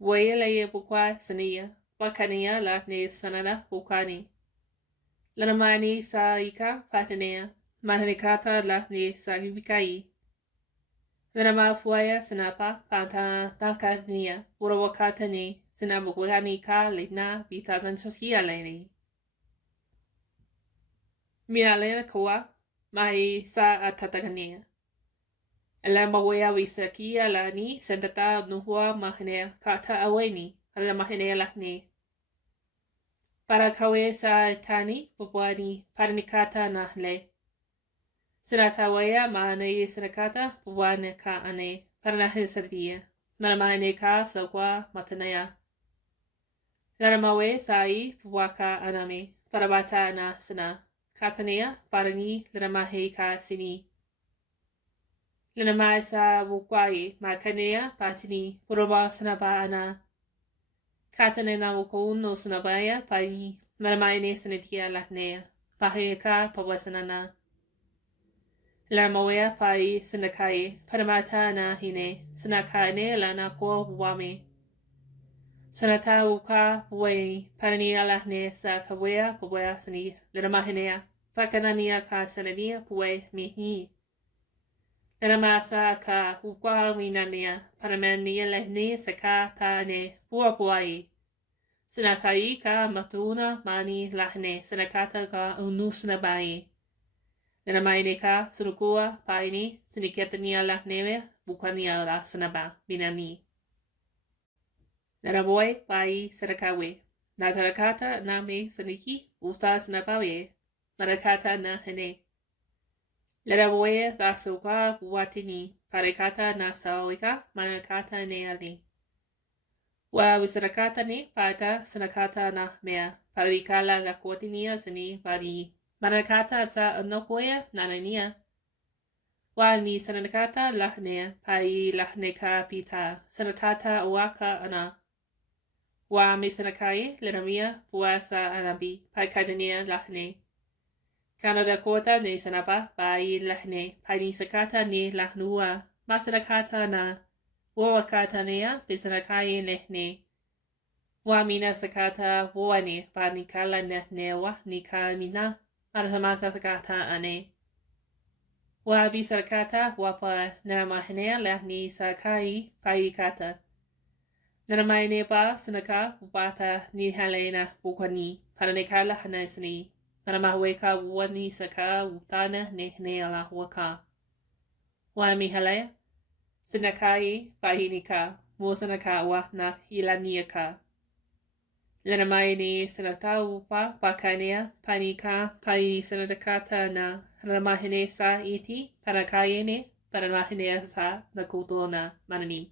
Wayalaye bukwa saniya, wakaniya la ne sanana bukani. Lanamani sa ika patanea, mananikata la ne sa yubikai. Lanama fuaya sanapa panta takatnia, urawakatani, sinabukani ka lina bitatan saskia leni. Mialena kawa, mai sa atatakania. La mawaya wisakia la ni sentata nuhua mahanea kata aweni. La mahanea la ni. Para kawe sa tani pupuani paranikata na le. Sinata waya maane sinakata pupuane ka ane paranahisardia. Maramane ka sakwa matanaya. Laramawe sai pupuaka aname parabata na sana. Katanea parani laramahe ka sini. Lanamai sa wukwai makanea patini puroba sanaba ana. Katane na wukon no sanabaya pai maramaine sanatia lahnea. Paheka pawasanana. Lamawea pai sanakai paramata na hine sanakaine lana ko wame. Sanata wuka wei parania lahne sa kawea pawea sani lanamahinea. Pakanania ka sanania puwe mihi. Naramasa ka ukwa winania paramania lehne saka tane buapuai. Sinatai ka matuna mani lahne sinakata ka unusna bai. Naramaine ka sunukua paini siniketania lahneme bukania la sanaba binani. Naraboy bai sarakawe. Natarakata name saniki uta sanabawe. Marakata na hene. Laraboye thasuka watini parekata na sawika manakata ne ali. Wa wisarakata ne pata sanakata na mea parikala la kotinia sani pari. Manakata ta anokoya nanania. Wa ni sanakata lahnea pai lahneka pita sanatata waka ana. Wa misanakaye leramia puasa anabi pai kadania lahne. Canada kota ne sanapa bai lahne pai sakata ne lahnua masanakata na wawakata nea bisanakaye lehne. Wa mina sakata woane panikala nehne wa nika mina marasamasa sakata ane. Wa bisakata wapa naramahne lahni sakai pai kata. Naramaine pa sanaka wata ni halena bukani panikala hanasni. Maramahweka wani saka utana nehne ala waka. Wa mihalaya? Sinakai pahinika, mosanaka wa na ilaniaka. Lanamaini sanata upa pakanea panika pai sanadakata na ramahine sa iti parakayene paramahine sa nakutona manani.